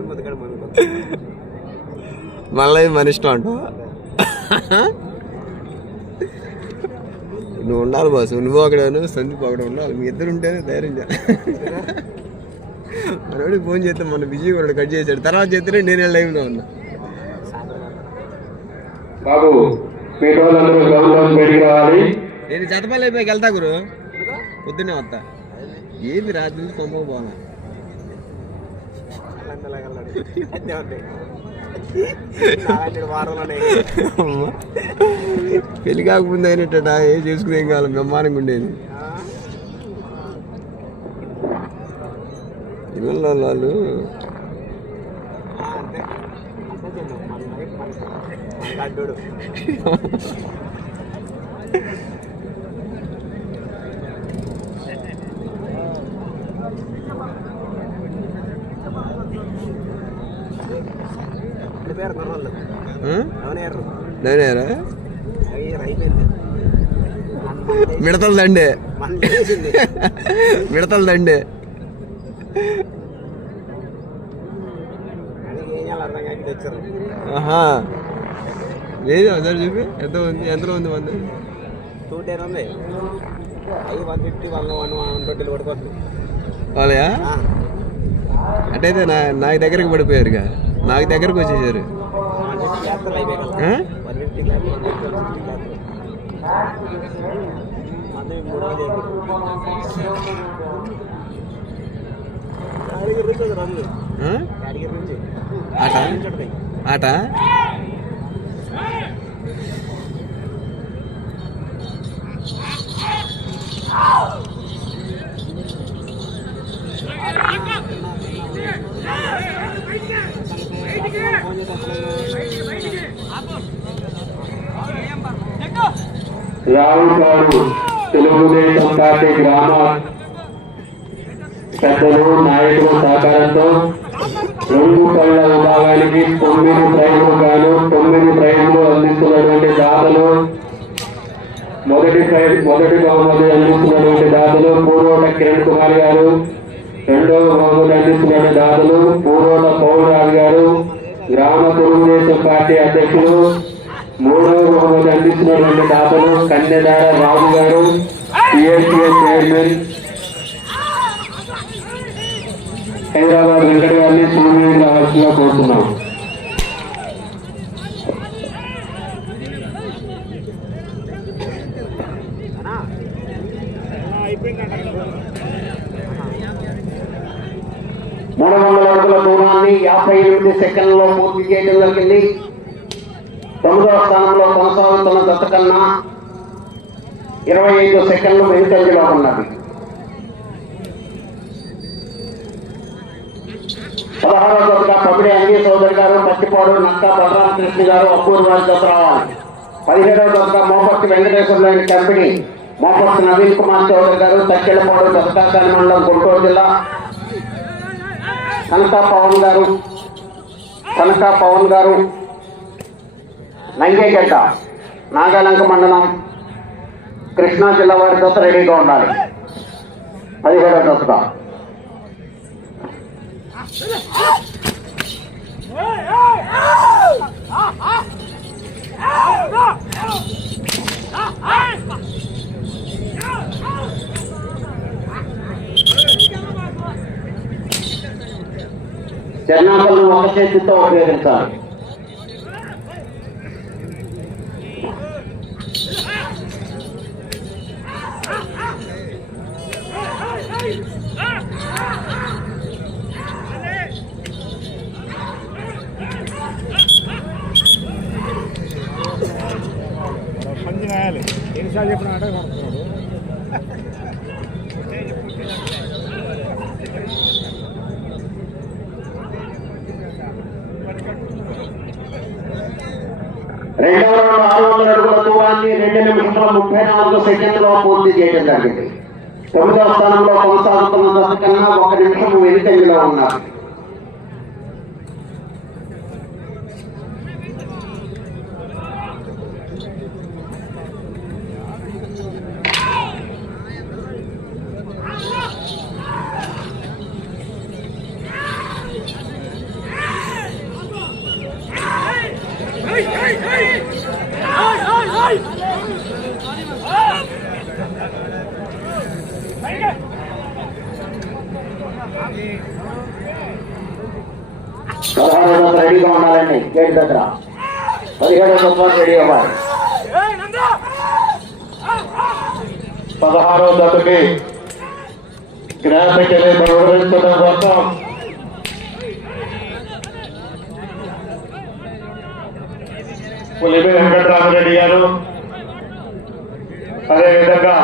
ముందుకడ మళ్ళీ మన ఇష్టం అంట నువ్వు ఉండాలి బాస్ నువ్వు అక్కడ సందీప్ అక్కడ ఉండాలి మీ ఇద్దరు ఉంటేనే ధైర్యం చేయాలి. మనోడికి ఫోన్ చేస్తే మన బిజీ కూడా కట్ చేశాడు. తర్వాత చేస్తేనే నేనే లైవ్లో ఉన్నా. బాబు నేను చెత్తపల్లి అయిపోయి వెళ్తా గురు. పొద్దున్నే వస్తా. ఏంది రాత్రి నుంచి కొంప పోనా వారంలోనే పెళ్ళి కాకముందు అయినట్ట ఏం చేసుకునేం ఏం కావాలి? బ్రహ్మాండంగా ఉండేది. ఇవాళ వాళ్ళు? నేనేరా అవి మిడతల దండే. మిడతల దండే. లేదు ఒకసారి చూపి ఎంత ఉంది? ఎంతలో ఉంది వంద టూ టెన్ ఉంది అవి one fifty one one one ట్వంటీలు పడుకోవచ్చు వాళ్ళయా? అట్టయితే నా నాకు దగ్గరకు పడిపోయారుగా. నాకు దగ్గరకు వచ్చేసారు. వన్ ఫిఫ్టీ చేస్తారు నుంచి నుంచి ఆట? ఆట? రాహుల్ తెలుగుదేశం పార్టీ గ్రామ పెద్దలు నాయకుల సహకారంతో రెండు పళ్ళ విభాగానికి తొమ్మిది ప్రైజులు గాను తొమ్మిది ట్రైన్లు అందిస్తున్నటువంటి దాతలు మొదటి ట్రైన్ మొదటి బహుమతి అందిస్తున్నటువంటి దాతలు పూర్వట కిరణ్ కుమార్ గారు రెండవ బహుమతి అందిస్తున్న దాతలు పూర్వట పౌరాజు గారు గ్రామ తెలుగుదేశం పార్టీ అధ్యక్షులు మూడవ బహుమతి అందిస్తున్నటువంటి దాతలు కన్యదార రాజు గారు పిఎస్ఏ చైర్మన్ హైదరాబాద్ వెంకట గారిని సూర్యుడు రావాల్సిందిగా కోరుతున్నాం. మూడు వందల అడుగుల దూరాన్ని యాభై ఎనిమిది సెకండ్లలో పూర్తి చేయడం జరిగింది. తొమ్మిదవ స్థానంలో కొనసాగుతున్న దశ కన్నా ఇరవై ఐదు సెకండ్లు వెనుకంజలో ఉన్నది. పదహారవ దశగా పమిడి అంజీ చౌదరి గారు పట్టిపాడు నక్కా బలరామకృష్ణ గారు అపూర్వ దశ రావాలి. పదిహేడవ దశగా మోపర్తి వెంకటేశ్వర కంపెనీ మోపర్తి నవీన్ కుమార్ చౌదరి గారు తక్కెళ్ళపాడు దశకాకాని మండలం గుంటూరు జిల్లా. కనకా పవన్ గారు కనకా పవన్ గారు నంగేగడ్డ నాగాలంక మండలం కృష్ణా జిల్లా వారి దశ రెడీగా ఉండాలి. పదిహేడవ దశగా చరణాలను ఒక చేతితో ఉపయోగించాలి. ఎన్నిసార్లు చెప్పిన ఆట కొడుతున్నాడు రెండవ రౌండ్ ఆరు వందల అడుగుల దూరాన్ని రెండు నిమిషాల ముప్పై నాలుగు సెకండ్లో పూర్తి చేయడం జరిగింది. తొమ్మిదవ స్థానంలో కొనసాగుతున్న దశ కన్నా ఒక నిమిషం వెనుకంజలో ఉన్నారు పదహారు వందల రెడీగా ఉండాలండి. గేట్ దగ్గర. పదిహేడు వందల రెడీ అవ్వాలి. పదహారో జతకి గ్రాఫిక్ అనేది వివరించడం కోసం పులిపి వెంకటరామరెడ్డి గారు అదేవిధంగా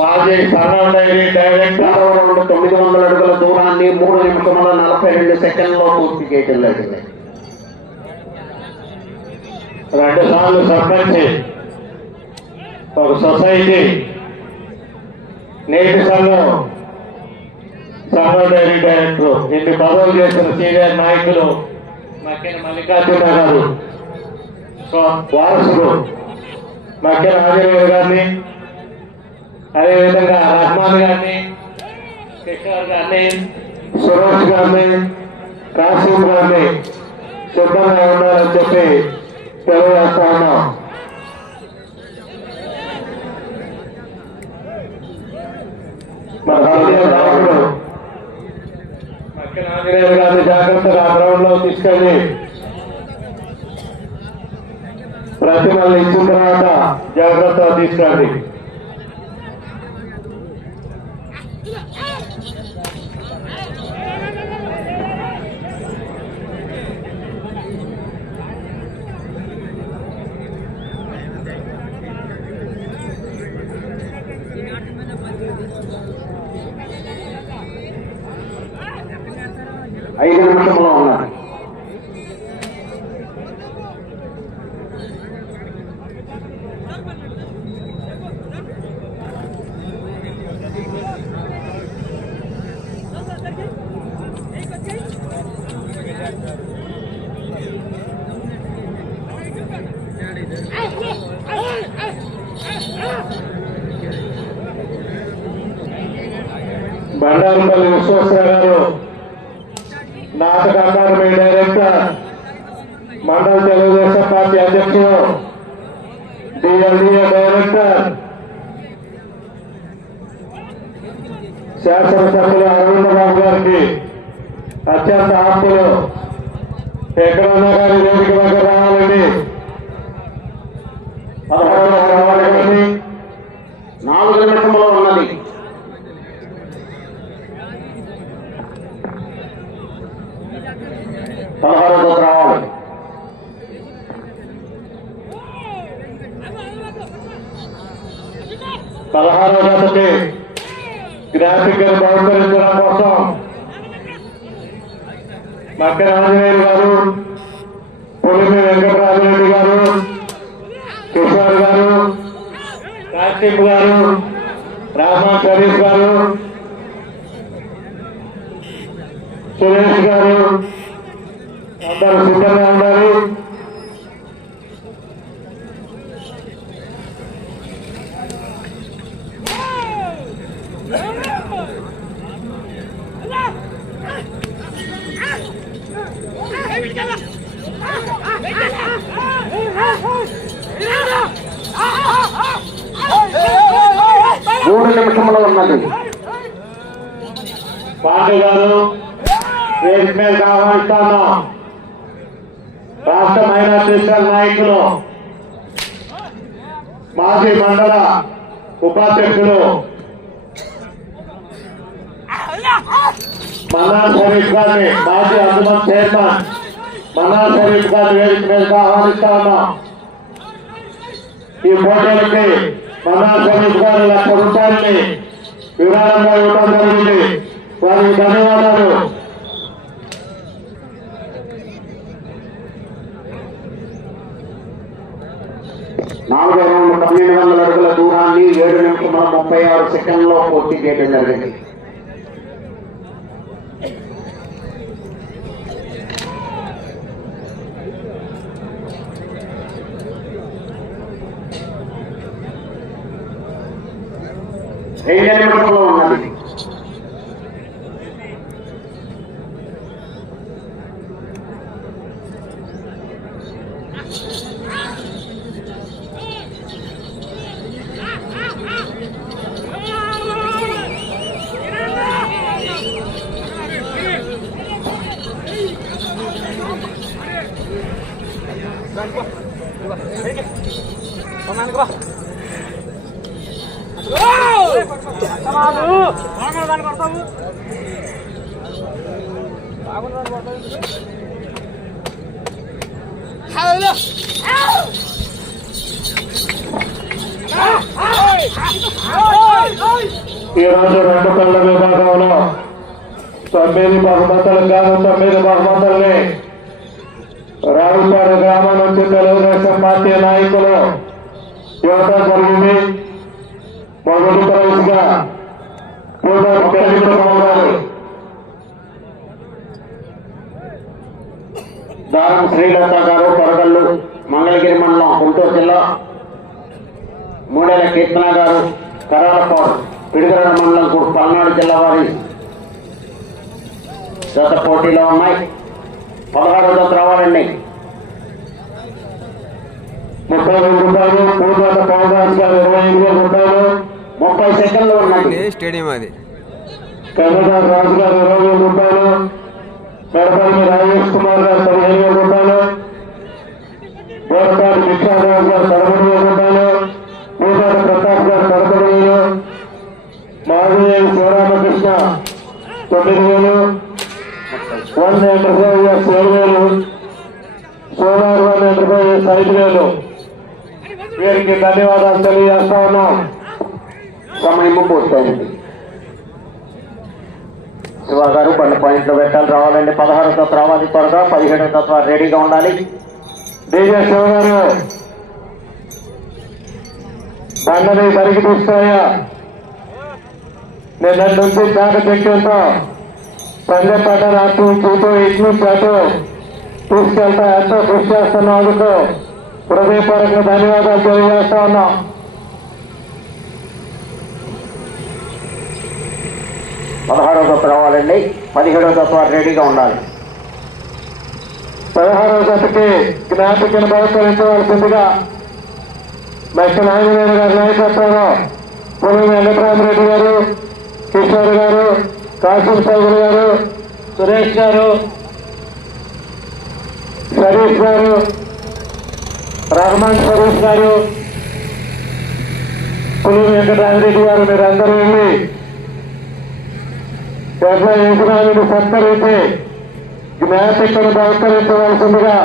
మాజీ సన్నం డైరీ డైరెక్టర్ రౌండ్ తొమ్మిది వందల అడుగుల దూరాన్ని మూడు నిమిషముల నలభై రెండు సెకండ్లో పూర్తి చేయడం జరిగింది. రెండు సార్లు సర్పంచ్ ఒక సొసైటీ నేటి సంఘం సంఘం డైరీ డైరెక్టర్. ఇన్ని పదవులు చేసిన సీనియర్ నాయకులు మక్కిన మల్లికార్జున గారు వారసుడు మక్కిన ఆంజనేయులు గారిని అదేవిధంగా రహమాన్ గారిని కిషోర్ గారిని సురేష్ గారిని కాసిం గారిని సిద్ధంగా ఉండాలని చెప్పి తెలియజేస్తా ఉన్నాం. మన రాజకీయ నాయకుడు మక్కిన ఆంజనేయులు గారిని జాగ్రత్తగా గ్రౌండ్లో తీసుకెళ్ళి ప్రతిమలు ఇచ్చిన తర్వాత జాగ్రత్తగా తీసుకురండి ఐదు నిమిషంలో ఉన్నారు బండారుపల్లి విశ్వేశ్వర గారు నాటక అకాడమీ డైరెక్టర్ మండల తెలుగుదేశం పార్టీ అధ్యక్షుడు డిఎల్డిఏ డైరెక్టర్ శాసనసభ్యులు అరవింద బాబు గారికి అత్యంత ఆస్తులు ఎక్కడున్నా కానీ వేదిక దగ్గర రావాలని పదహారు రావాలి కానీ నాలుగు నిమిషంలో ఉన్నది పదహారు వందలు రావాలి పదహారవ జతకి గ్రాఫికల్ బహుకరించడం కోసం మక్కర ఆంజనేయులు గారు పొలిమి వెంకటరాజరెడ్డి గారు కిషోర్ గారు కార్తీక్ గారు రామా సరీష్ గారు సురేష్ గారు అందరూ సిద్ధంగా ఉండాలి మూడు నిమిషంలో ఉన్నది. పాండే గారు వేదిక మీద ఆహ్వానిస్తాను. రాష్ట్ర మైనార్టీ సెల్ నాయకులు మాజీ మండల ఉపాధ్యక్షులు మన్నార్ షరీఫ్ గారిని మాజీ అందుమన్ చైర్మన్ మన్నార్ షరీఫ్ గారిని వేదిక మీద ఆహ్వానిస్తా ఉన్నాం. ఈ ఫోటోలకి మన్నార్ షరీఫ్ గారు లక్ష రూపాయలని వివరంగా ఇవ్వడం జరిగింది వారికి ధన్యవాదాలు నాలుగు రౌండ్ పన్నెండు వందల అడుగుల దూరాన్ని ఏడు ముప్పై ఆరు సెకండ్లో పూర్తి చేయడం జరిగింది. ఐదు ఈరోజు రెండు కళ్ళ విభాగంలో తొమ్మిది బహుమతులు కాదు తొమ్మిది బహుమతుల్ని. రావుపాడు గ్రామం నుంచి తెలుగుదేశం పార్టీ నాయకులు యువత జరిగింది మొదటి ప్రైజ్ దారం శ్రీలత గారు కొరగల్లు మంగళగిరి మండలం గుంటూరు జిల్లా మూడేళ్ళ కీర్తన గారు కరాలపాడు పిడుగురడ మండలం పల్నాడు జిల్లా వారి గత పోటీలో ఉన్నాయి. పదహారు జత రావాలండి ముప్పై వేల రూపాయలు పూర్వత పవన్ గారు ఇరవై ఐదు వేల రూపాయలు ముప్పై సెకండ్లు ఉన్నాయి స్టేడియం అది? కన్నదార్ రాజు గారు ఇరవై వేల రూపాయలు మెడపల్లి రాజేష్ కుమార్ గారు పదిహేను వేల రూపాయలు బోరపాటి విశ్వాసరాజు గారు పదమూడు వేల రూపాయలు పూజారి ప్రతాప్ గారు పదకొండు వేలు మాధుదేవి శివరామకృష్ణ తొమ్మిది వేలు వన్ ఎంటర్ప్రైజెస్ ఏడు వేలు సోలార్ వన్ ఎంటర్ప్రైజెస్ ఐదు వేలు అందరికీ ధన్యవాదాలు తెలియజేస్తా ఉన్నాం. సమయం పూర్తయింది శివ గారు బండి పాయింట్లు పెట్టాలి రావాలండి. పదహారు తత్వ రావాలి. త్వరగా పదిహేడు తత్వ రెడీగా ఉండాలి. డీజే శివ గారు బండని సరికి తీస్తాయా నేను నుంచి చాట చెక్కేస్తా. పంజపడ్డ నాకు చూపు ఇట్లు చాటు తీసుకెళ్తా. ఎంతో కృషి చేస్తున్నందుకు హృదయపూర్వక ధన్యవాదాలు తెలియజేస్తా ఉన్నాం. పదహారవ తత్వ రావాలండి. పదిహేడవ తత్వ రెడీగా ఉండాలి. పదహారవ జతకి జ్ఞాపికను బహుకరించవలసిందిగా మెస్టర్ ఆంజనేయులు గారి నాయకత్వంలో పులి వెంకటరామరెడ్డి గారు కిషోర్ గారు కాసిం సౌదరి గారు సురేష్ గారు షరీఫ్ గారు రహమాన్ షరీఫ్ గారు పులి వెంకటరామరెడ్డి గారు మీరందరూ వెళ్ళి ఎట్లా యజమానులు సత్కరించి జ్ఞాపికను బహుకరించవలసిందిగా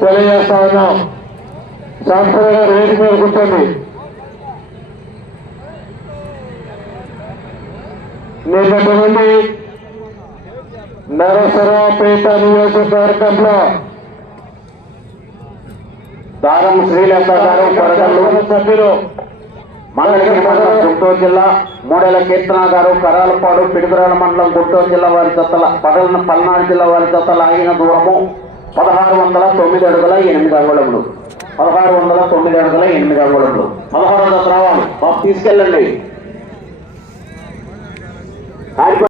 తెలియజేస్తా ఉన్నాం. సంస్థ గారు వేదిక మీద కూర్చోండి. నిన్నటి నుండి నరసరావుపేట నియోజకవర్గంలో దారం శ్రీలత గారు కొరగల్లు. సభ్యులు. మంగళగిరి మండలం గుంటూరు జిల్లా మూడేళ్ళ కీర్తన గారు కరాలపాడు పిడుగురాల మండలం గుంటూరు జిల్లా వారి జతల పదల పల్నాడు జిల్లా వారి జతల ఆగిన దూరము పదహారు వందల తొమ్మిది అడుగుల ఎనిమిది అంగుళములు. పదహారు వందల తొమ్మిది అడుగుల ఎనిమిది అంగుళములు. పదహారు వందల రావాలి తీసుకెళ్ళండి.